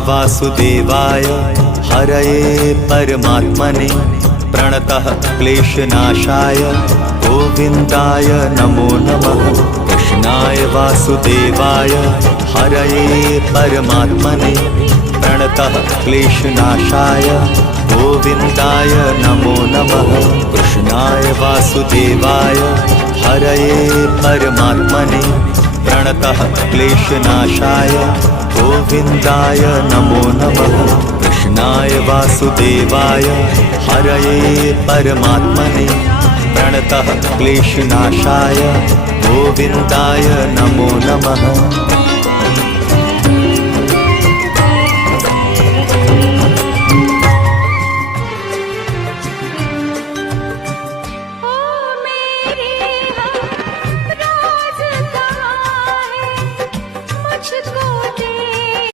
वासुदेवाय हरये परमात्मने प्रणतः क्लेशनाशाय गोविन्दाय नमो नमः। कृष्णाय वासुदेवाय हरये परमात्मने प्रणतः क्लेशनाशाय गोविन्दाय नमो नमः। कृष्णाय वासुदेवाय हरये परमात्मने प्रणतः क्लेशनाशाय गोविन्दाय नमो नमः। कृष्णाय वासुदेवाय हरये परमात्मने प्रणतः क्लेशनाशाय गोविन्दाय नमो नमः।